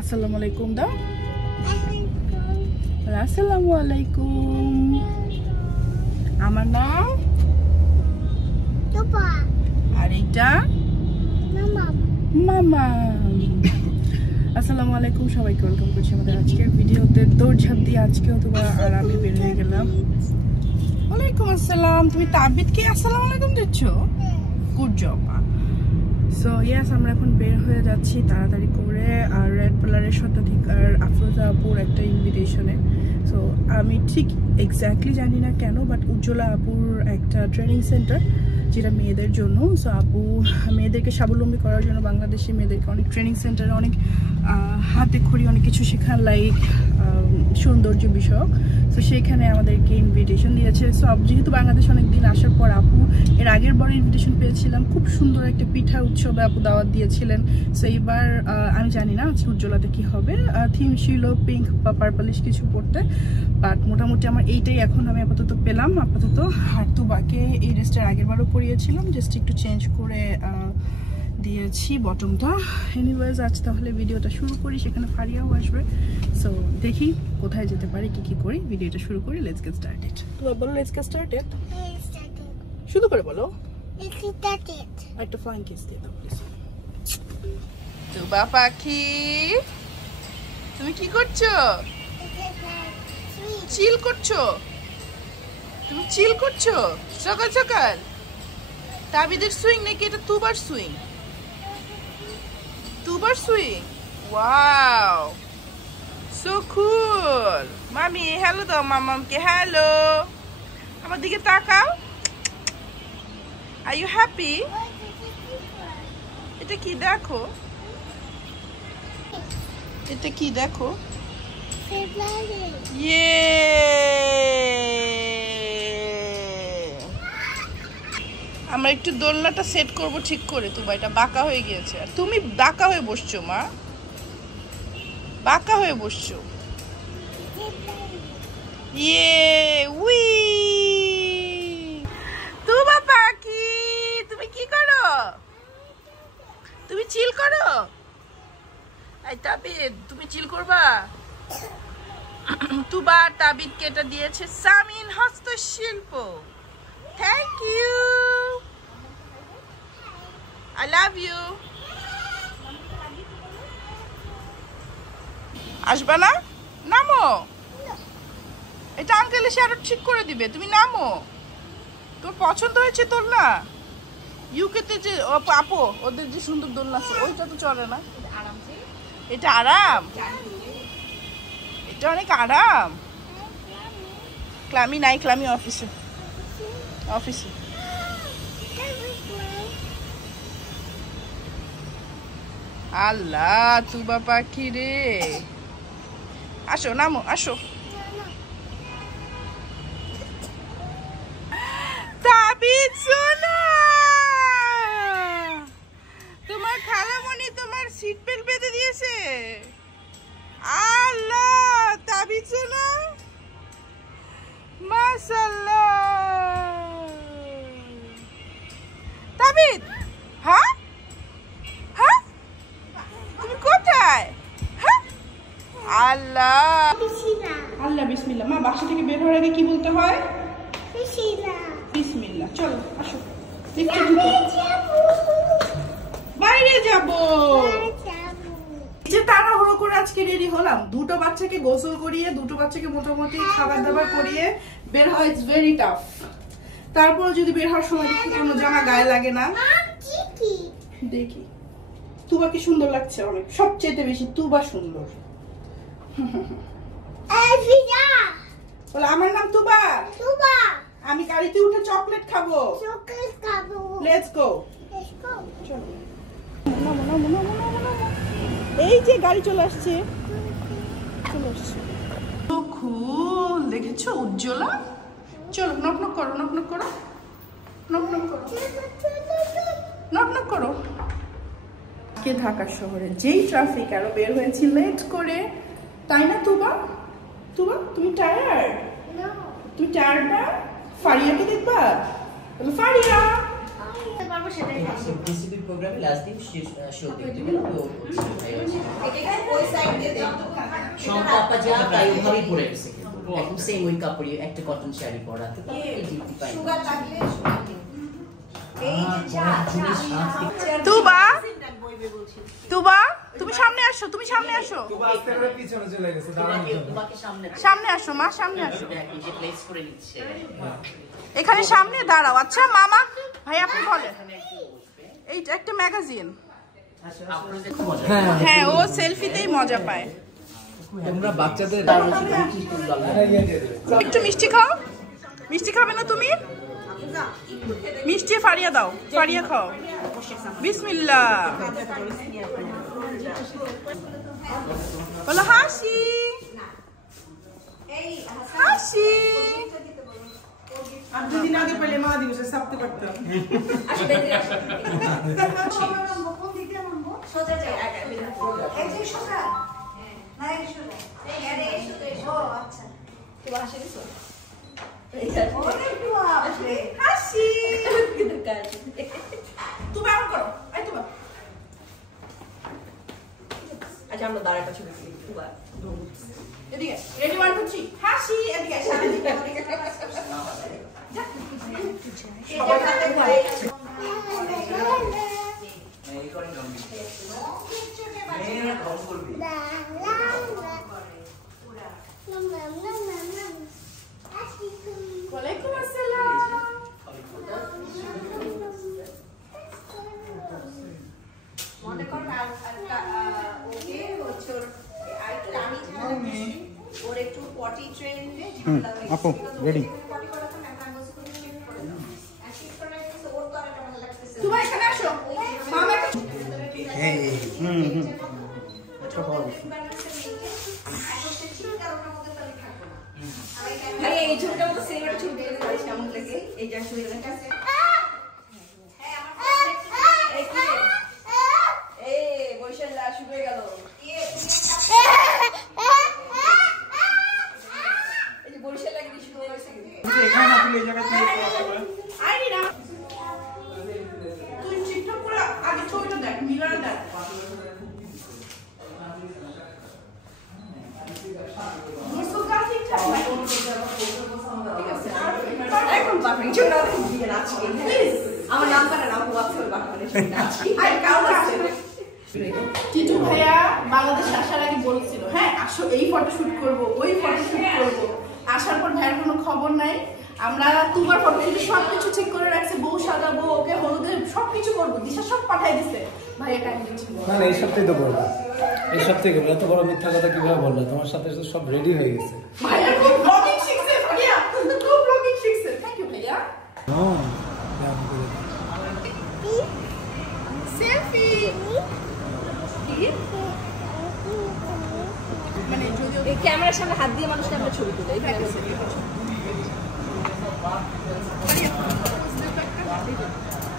আসসালামু আলাইকুম দাও। আসসালামু আলাইকুম। আমার নাম Papa. আর এটা Mama. মামা। আসসালামু আলাইকুম, সবাইকে ওয়েলকাম করছি আমাদের আজকের ভিডিওতে। দৌড়ঝাঁপ দিয়ে আজকেও তোমার আর আমি বের হয়ে গেলাম। ওয়ালাইকুম আসসালাম। তুমি তাবিদকে আসসালামু আলাইকুম দিচ্ছ? Good job. সো ইয়েস, আমরা এখন বের হয়ে যাচ্ছি তাড়াতাড়ি করে, আর রেড পার্লারের স্বত্বাধিকার আফরোজা আপুর একটা ইনভিটেশনে। সো আমি ঠিক এক্স্যাক্টলি জানি না কেন, বাট উজ্জ্বলা আপুর একটা ট্রেনিং সেন্টার যেটা মেয়েদের জন্য। সো আপু মেয়েদেরকে স্বাবলম্বী করার জন্য বাংলাদেশি মেয়েদেরকে অনেক ট্রেনিং সেন্টারে অনেক হাতে খড়ি অনেক কিছু শেখান, লাইক সৌন্দর্য বিষয়ক। তো সেখানে আমাদেরকে ইনভিটেশন দিয়েছে। সো যেহেতু বাংলাদেশ অনেকদিন আসার পর আপু এর আগের বার ইনভিটেশন পেয়েছিলাম, খুব সুন্দর একটা পিঠা উৎসবে আপু দাওয়াত দিয়েছিলেন। সো এইবার আমি জানি না আজকে উজ্জ্বলাতে কি হবে, থিম ছিল পিঙ্ক বা পার্পলিশ কিছু পড়তে, বাট মোটামুটি আমার এইটাই এখন আমি আপাতত পেলাম আপাতত। আর তুবাকে এই ড্রেসটার আগের বারও পরিয়েছিলাম, জাস্ট একটু চেঞ্জ করে দিয়েছি বটমটা। এনিওয়েজ আজ তাহলে ভিডিওটা শুরু করি, সেখানে ফারিয়াও আসবে। সো দেখি কোথায় যেতে পারি, কি করি, ভিডিওটা শুরু করি। Let's get started. তুবা বলো লেটস গেট স্টার্টেড, শুরু করে বলো। একটা ফ্লাইং কিস দিয়ে দাও প্লিজ। তুবা পাখি, তুমি কি করছো? চিল করছো? তুমি চিল করছো সকাল সকাল? তাবিদের সুইং নাকি এটা তুবার সুইং? তুবার সুইং, ওয়াও সো কুল। মামি হ্যালো দাও মামামকে, হ্যালো। আমার দিকে তাকাও। Are you happy? এটা কি দেখো, এটা কি দেখো? ইয়ে, আমরা একটু দোলনাটা সেট করব ঠিক করে। তুবা এটা বাঁকা হয়ে গিয়েছে, আর তুমি বাঁকা হয়ে বসছো মা, বাঁকা হয়ে বসছো। ইয়ে উই, তুবা পাখি তুমি কি করো? তুমি চিল করো? এই তাবিদ তুমি চিল করবা? তুবা তাবিদকে এটা দিয়েছে সামিন হস্তশিল্প। Thank you, I love you. আসবা না? নামো। এটা আঙ্কেল এসে আরো ঠিক করে দিবে, তুমি নামো। তোর পছন্দ হয়েছে তোর না? ইউকেতে যে আপু ওদের যে সুন্দর দোলনা আছে ওইটা তো চলে না। এটা আরাম, এটা অনেক আরাম। ক্লামি নাই, ক্লামি অফিসে, অফিসে। আল্লাহ তুবা পাখি রে, আসো নামো, আসো। তাবিদ সোনা, তোমার খালামণি তোমার সিট বেল্ট বেঁধে দিয়েছে। আল্লাহ তাবিদ সোনা, মাশাআল্লাহ। তাবিদ, হ্যাঁ হ্যাঁ তুমি কোথায়? হ্যাঁ আল্লাহ, আল্লাহ বিসমিল্লাহ। মা বাসা থেকে বের হওয়ার আগে কি বলতে হয়? বিসমিল্লাহ। চলো আসো, বাইরে যাবো। যে তাড়াহুড়ো করে আজকে রেডি হলাম, দুটো বাচ্চাকে গোসল করিয়ে, দুটো বাচ্চাকে মোটামুটি খাবার দাবার করিয়ে বের হয়, ইটস ভেরি টাফ। তারপর যদি বের হওয়ার সময় কোনো জামা গায়ে লাগে না। দেখি তুবা কি সুন্দর লাগছে, অনেক, সবচেয়ে বেশি তুবা সুন্দর। বলে আমার নাম তুবা, আমি গাড়িতে উঠে চকলেট খাবো। Let's go. চলো এই যে গাড়ি চলে আসছে, চলে আসছে। খুল দেখেছো উজ্জ্বলা? চলো নক নক করো, নক নক করো, নক নক করো, নক নক করো। কে ঢাকা শহরে যেই ট্রাফিক, আরো বের হয়েছি লেট করে, তাই না তুবা? তুবা তুমি টায়ার্ড? তুমি টায়ার্ড না? ফারিয়াকে দেখবা? ফারিয়া ডিসিপি প্রোগ্রামে লাস্ট দিন শো দেখতে গেলাম তো ওই সাইড দিয়ে সংখ্যাপা যা তাই ওইভাবেই পরে গেছে একদম সেম ওই কাপড়ই একটা কটন শাড়ি পরা তো এই ডিপি পাই সুগার লাগলে তুবা তুবা তুমি সামনে আসো, তুমি সামনে আসো, তুবা আস্তে করে পিছনে চলে গেছে, তোমাকে সামনে আসো মা, সামনে আসো, এই যে প্লেস করে নিচ্ছে এখানে সামনে দাঁড়াও। আচ্ছা মামা ভাই আপনি বলেন, এইটা একটা ম্যাগাজিন। হ্যাঁ ও সেলফিতেই মজা পায়। তোমরা বাচ্চাদের একটু মিষ্টি খাও, মিষ্টি খাবে না তুমি? মিষ্টি ফারিয়া দাও, ফারিয়া খাও, বিসমিল্লাহ বলো। হাসি হাসি। আর দুদিন আগে পেলে মা দিবসে ছাপতে পারতাম। আচ্ছা আমরা দাঁড়াটা ছবি এদিকে রেডি 1 2 3 হাসি। এদিকে ওয়ালাইকুম আসসালাম। মনে করুন ওকে হচ্ছে ওর একটু পটি ট্রেনে আপু রেডি তুমি এখানে আসো মামা। এই ভাই এই ছবিটা মতো সিনেমার ছবি দিয়ে দিয়েছি কেমন লাগে এই যে ছবিটা দেখা টিটু ভাইয়া বাংলাদেশ আসার আগে বলছিল হ্যাঁ আসো এই ফটো শুট করবো ওই ফটো শুট করবো। আসার পর ভাইয়ের কোনো খবর নাই। আমরা তোমার ফটো শুটে সবকিছু ঠিক করে রাখছি, বউ সাজাবো, ওকে হলুদে সবকিছু করবো, দিশা সব পাঠাই দিছে। ভাইয়া টাইম দিচ্ছিল না এই সপ্তাহে তো বলবো, এই সপ্তাহে কেবল এত বড় মিথ্যা কথা কিভাবে বললো? তোমার সাথে সব রেডি হয়ে গেছে। ভাইয়া খুব ব্লগিং শিখছে, ভাইয়া খুব ব্লগিং শিখছে। থ্যাংক ইউ ভাইয়া। সেলফি মানে যদি ক্যামেরার সামনে হাত দিয়ে মানুষকে আমরা ছবি তুলি।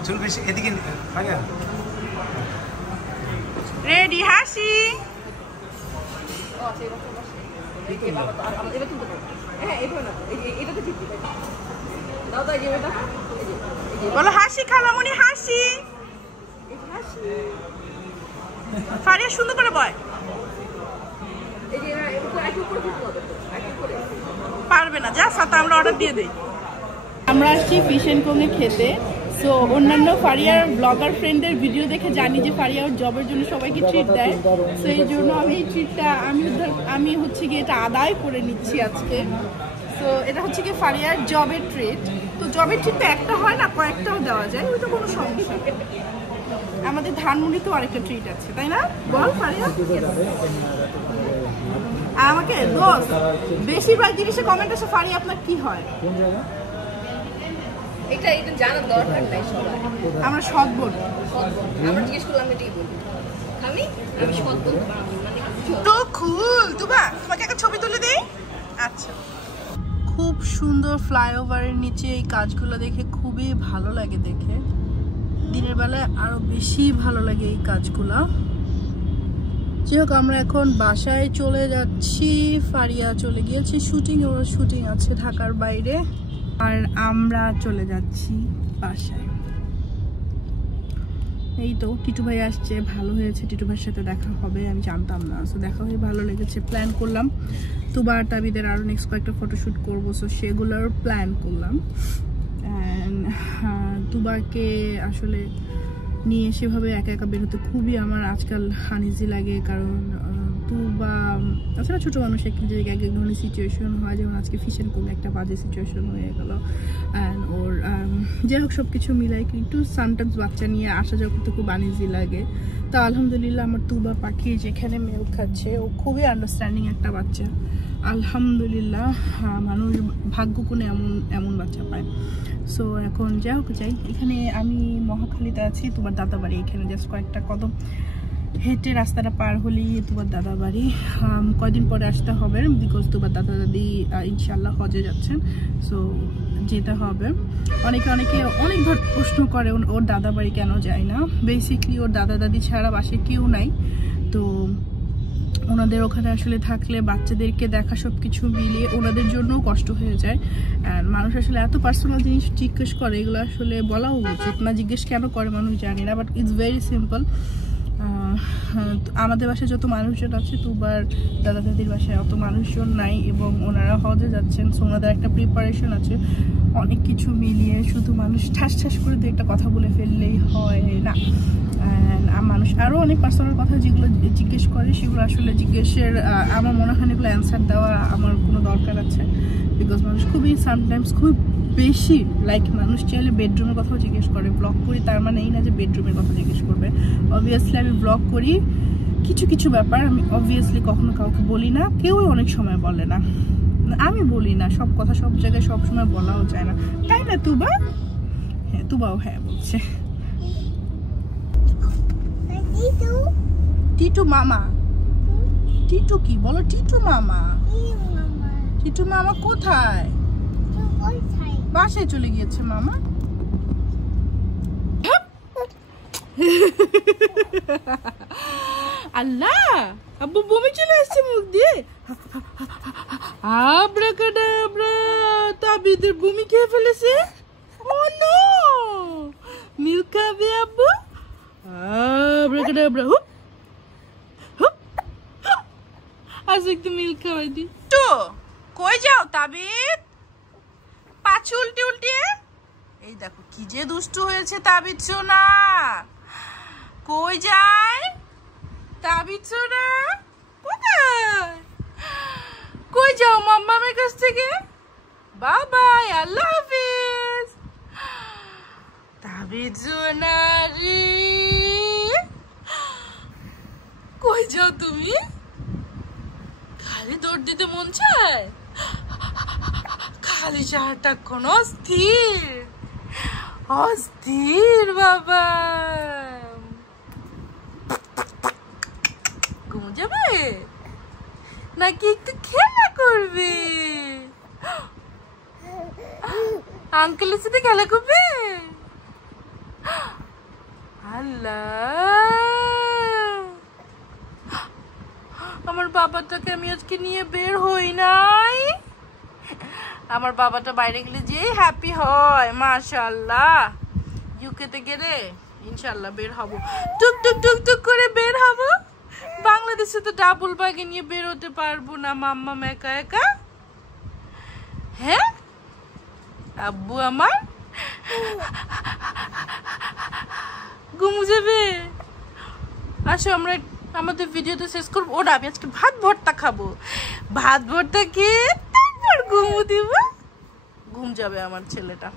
চল বেশি এদিকে ভাইয়া রেডি হাসি। বলো হাসি খালামণি হাসি। ফারিয়া সুন্দর করে বয়। পারবে না যা সাথে আমরা অর্ডার দিয়ে দেই। আমরা আসছি ফিশ এন্ড কোনে খেতে। সো অন্যান্য ফারিয়ার ব্লগার ফ্রেন্ডের ভিডিও দেখে জানি যে ফারিয়া ওর জবের জন্য সবাইকে ট্রিট দেয়। সো এই জন্য আমি এই ট্রিটটা আমি হচ্ছে গিয়ে এটা আদায় করে নিচ্ছি আজকে। সো এটা হচ্ছে গিয়ে ফারিয়ার জবের ট্রিট। তো জবের ট্রিট তো একটা হয় না, কয়েকটাও দেওয়া যায়, ওইটা কোনো সমস্যা। আমাদের ধানমন্ডিতেও আরেকটা ট্রিট আছে তাই না, বল ফারিয়া? আমাকে দোস্ত বেশিরভাগ জিনিসে কমেন্ট আসে ফারিয়া আপনার কি হয়? এটা জানার দরকার নাই সবাই। আমরা সৎ বলি। আমরা জিজ্ঞেস করলাম এটাই বলি। আমি সৎ বলতে পারবো মানে তো খুল তোমাকে একটা ছবি তুলে দেই। আচ্ছা খুব সুন্দর ফ্লাইওভারের নিচে এই কাজগুলো দেখে খুবই ভালো লাগে। দেখে দিনের বেলায় আরো বেশি ভালো লাগে এই কাজগুলা। যাই হোক আমরা এখন বাসায় চলে যাচ্ছি। ফারিয়া চলে গিয়েছে শুটিং, ওর শুটিং আছে ঢাকার বাইরে, আর আমরা চলে যাচ্ছি বাসায়। এই তো টিটু ভাই আসছে, ভালো হয়েছে, টিটু ভাইয়ের সাথে দেখা হবে, আমি জানতাম না। সো দেখা হয়ে ভালো লেগেছে, প্ল্যান করলাম তুবা আর তাবিদের আরও নেক্সট কয়েকটা ফটোশ্যুট করবো, সো সেগুলোর প্ল্যান করলাম। অ্যান্ড তুবাকে আসলে নিয়ে সেভাবে একা একা বেরোতে খুবই আমার আজকাল আনইজি লাগে, কারণ তুবা আসলে ছোটো মানুষ এক জায়গায় এক এক ধরনের সিচুয়েশন হয়, যেমন আজকে ফিশের কোনো একটা বাজে সিচুয়েশন হয়ে গেল। অ্যান্ড ওর যাই হোক সব কিছু মিলাই কিন্তু সামটাইমস বাচ্চা নিয়ে আসা যাওয়া করতে খুব আনইজি লাগে। তো আলহামদুলিল্লাহ আমার তুবা পাখি যেখানে মেল খাচ্ছে, ও খুবই আন্ডারস্ট্যান্ডিং একটা বাচ্চা, আলহামদুলিল্লাহ। মানুষ ভাগ্য কোণে এমন বাচ্চা পায়। সো এখন যাই হোক যাই, এখানে আমি মহাখালীতে আছি, তোমার দাদা বাড়ি এখানে জাস্ট কয়েকটা কদম হেঁটে রাস্তাটা পার হলেই তোমার দাদা বাড়ি। কয়দিন পরে আসতে হবে, বিকজ তোমার দাদা দাদি ইনশাল্লাহ হজে যাচ্ছেন, সো যেতে হবে। অনেকে অনেক ধর প্রশ্ন করে ওর দাদা বাড়ি কেন যায় না। বেসিকলি ওর দাদা দাদি ছাড়া বাসায় কেউ নাই, তো ওনাদের ওখানে আসলে থাকলে বাচ্চাদেরকে দেখা সব কিছু মিলিয়ে ওনাদের জন্যও কষ্ট হয়ে যায়। অ্যান্ড মানুষ আসলে এত পার্সোনাল জিনিস জিজ্ঞেস করে, এগুলো আসলে বলাও উচিত না, জিজ্ঞেস কেন করে মানুষ জানি না, বাট ইটস ভেরি সিম্পল। আমাদের বাসায় যত মানুষজন আছে, তুবার দাদা দাদির বাসায় অত মানুষজন নাই, এবং ওনারা হজে যাচ্ছেন, সো ওনাদের একটা প্রিপারেশন আছে। অনেক কিছু মিলিয়ে শুধু মানুষ ঠাস ঠাস করে দু একটা কথা বলে ফেললেই হয় না। মানুষ আরও অনেক পার্সোনাল কথা যেগুলো জিজ্ঞেস করে, সেগুলো আসলে জিজ্ঞেসের আমার মনে হয় এগুলো অ্যান্সার দেওয়া আমার কোনো দরকার আছে, বিকজ মানুষ খুবই সামটাইমস খুব বেশি লাইক মানুষ চাইলে বেডরুমের কথাও জিজ্ঞেস করে। ব্লগ করি তার মানে এই না যে বেডরুমের কথা জিজ্ঞেস করবে। অবভিয়াসলি আমি ব্লগ করি, কিছু কিছু ব্যাপার আমি অবভিয়াসলি কখনো কাউকে বলি না, কেউই অনেক সময় বলে না, আমি বলি না সব কথা সব জায়গায় সব সময় বলাও যায় না, তাই না তুবা? হ্যাঁ তুবাও হ্যাঁ বলছে। টিটু মামা, টিটু কি বলো? টিটু মামা, টিটু মামা কোথায়? বাসায় চলে গিয়েছে মামা। আল্লাহ, আব্বু বমি চলে আসছে মুখ দিয়ে। আব্রাকাডাব্রা, তাবিদের বমি খেয়ে ফেলেছে। ও নো, মিল্ক খাবে আব্বু। আব্রাকাডাব্রা, হুপ হুপ, আজ একটু মিল্ক খাওয়াই দি। তো কই যাও তাবিদ? পাছু উল্টে উল্টিয়ে, এই দেখো কি যে দুষ্টু হয়েছে তাবিদ সোনা। কই যায় তাবিদ সোনা? কোথায়? কই যাও মাম্মামের কাছ থেকে? বাবাই, আল্লাহ হাফিজ। তাবিদ সোনা রে, কই যাও তুমি? খালি দৌড় দিতে মন চায়, খালি চারটা কোন অস্থির অস্থির বাবা। ঘুম যাবে নাকি একটু খেলা করবে? আঙ্কেলের সাথে খেলা করবে? আল্লাহ, আমার বাবাটাকে আমি আজকে নিয়ে বের হই নাই। আমার বাবাটা বাইরে গেলে যে হ্যাপি হয়, মাশাআল্লাহ। ইউকেতে গেলে ইনশাআল্লাহ বের হব, টুক টুক টুক টুক করে বের হব। বাংলাদেশে তো ডাবল ব্যাগে নিয়ে বের হতে পারবো না মাম্মাম একা একা। হ্যাঁ আব্বু আমার ঘুমু যাবে। আসো আমরা আমাদের ভিডিওটা শেষ করবো। ওরা আমি আজকে ভাত ভর্তা খাবো, ভাত ভর্তা খেয়ে তারপর ঘুমু দিব। ঘুম যাবে আমার ছেলেটা।